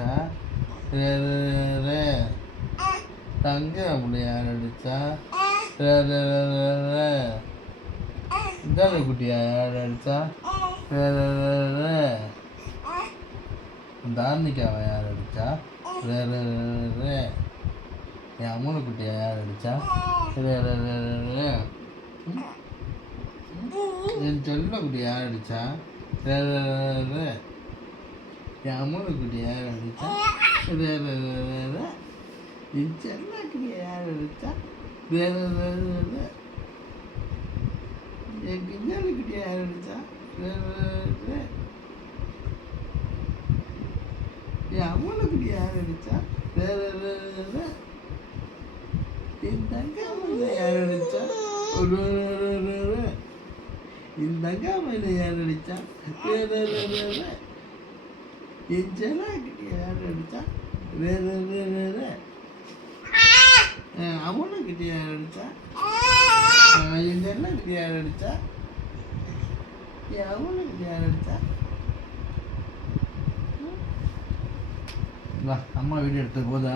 அடிச்சா? ரே ரே ரே. தங்க அப்படி யார் அடிச்சா? ரே ரே ரே ரே. இந்தான குட்டியா யார் அடிச்சா? ரே ரே ரே ரே. தார்னிக்காவை யார் அடிச்சா? ரே ரே ரே ரே. என் அம்மனு குட்டியா யார் அடிச்சா? ரே ரே ரே ரே. என் செல்ல குட்டி யார் அடிச்சா? ரே ரே ரே ரே. என் அம்மனு குட்டி யார் அடிச்சா? ரே ரே ரே ரே. என் செல்ல குட்டி யார் அடிச்சா? ரே ரே ரே ரே. என் கிஞ்சாலி குட்டி யார் அடிச்சா? ரே ரே ரே. என் அம்மனு குட்டி யார் அடிச்சா? ரே ரே ரே ரே. என் தங்காமையில யார் அடிச்சா? ரே ரே ரே ரே. என் தங்காமையில யார் அடிச்சா? ரே ரே ரே ரே ரே. என் செல்லா குட்டி யார் அடிச்சா? ரே ரே ரே ரே ரே. அம்மனு குட்டி யார் அடிச்சா? என் செல்லா குட்டி யார் அடிச்சா? என் அம்மனு குட்டி யார் அடிச்சா? அம்மா வீடியோ எடுத்த போதா